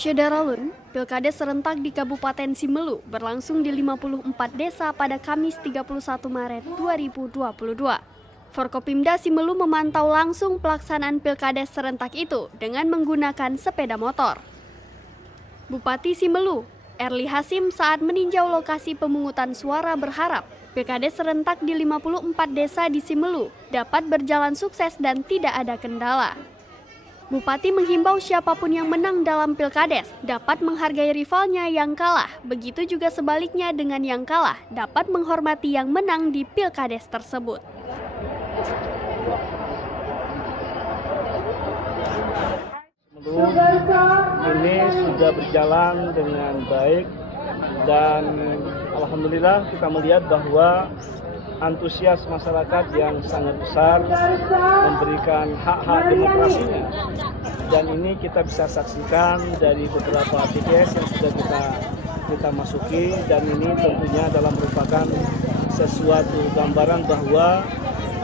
Syederalun, Pilkada serentak di Kabupaten Simelu berlangsung di 54 desa pada Kamis 31 Maret 2022. Forkopimda Simelu memantau langsung pelaksanaan Pilkada serentak itu dengan menggunakan sepeda motor. Bupati Simelu, Erli Hasim saat meninjau lokasi pemungutan suara berharap Pilkada serentak di 54 desa di Simelu dapat berjalan sukses dan tidak ada kendala. Bupati menghimbau siapapun yang menang dalam Pilkades dapat menghargai rivalnya yang kalah, begitu juga sebaliknya dengan yang kalah dapat menghormati yang menang di Pilkades tersebut. Ini sudah berjalan dengan baik dan alhamdulillah kita melihat bahwa antusias masyarakat yang sangat besar memberikan hak-hak demokrasinya, dan ini kita bisa saksikan dari beberapa TPS yang sudah kita masuki, dan ini tentunya dalam merupakan sesuatu gambaran bahwa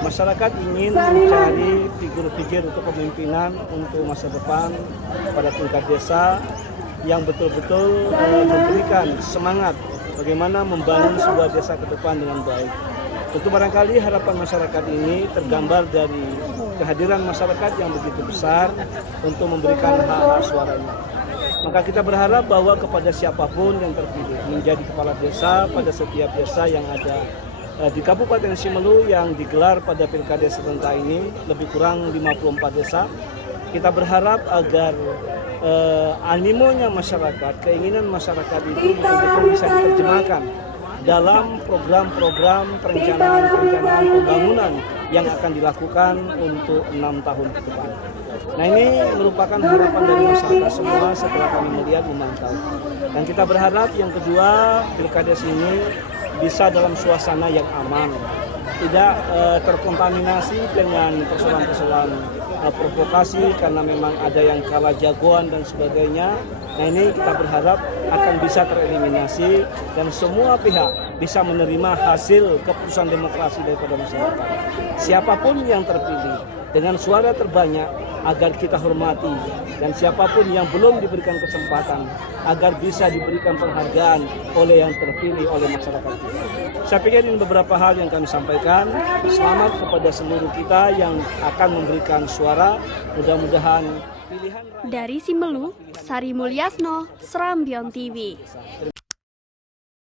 masyarakat ingin mencari figur-figur untuk kepemimpinan untuk masa depan pada tingkat desa yang betul-betul memberikan semangat bagaimana membangun sebuah desa ke depan dengan baik. Tentu barangkali harapan masyarakat ini tergambar dari kehadiran masyarakat yang begitu besar untuk memberikan hak-hak suaranya. Maka kita berharap bahwa kepada siapapun yang terpilih menjadi kepala desa pada setiap desa yang ada di Kabupaten Simelu yang digelar pada Pilkada serentak ini, lebih kurang 54 desa, kita berharap agar animonya masyarakat, keinginan masyarakat itu betul-betul bisa diterjemahkan dalam program-program perencanaan pembangunan yang akan dilakukan untuk 6 tahun ke depan. Nah, ini merupakan harapan dari masyarakat semua setelah kami melihat memantau. Dan kita berharap yang kedua, Pilkades ini bisa dalam suasana yang aman, tidak terkontaminasi dengan persoalan-persoalan provokasi karena memang ada yang kalah jagoan dan sebagainya. Nah, ini kita berharap akan bisa tereliminasi dan semua pihak bisa menerima hasil keputusan demokrasi daripada masyarakat. Siapapun yang terpilih dengan suara terbanyak agar kita hormati, dan siapapun yang belum diberikan kesempatan agar bisa diberikan penghargaan oleh yang terpilih oleh masyarakat kita. Saya pikir ini beberapa hal yang kami sampaikan. Selamat kepada seluruh kita yang akan memberikan suara. Mudah-mudahan pilihan dari Simelu, Sari Mulyasno, Serambion TV.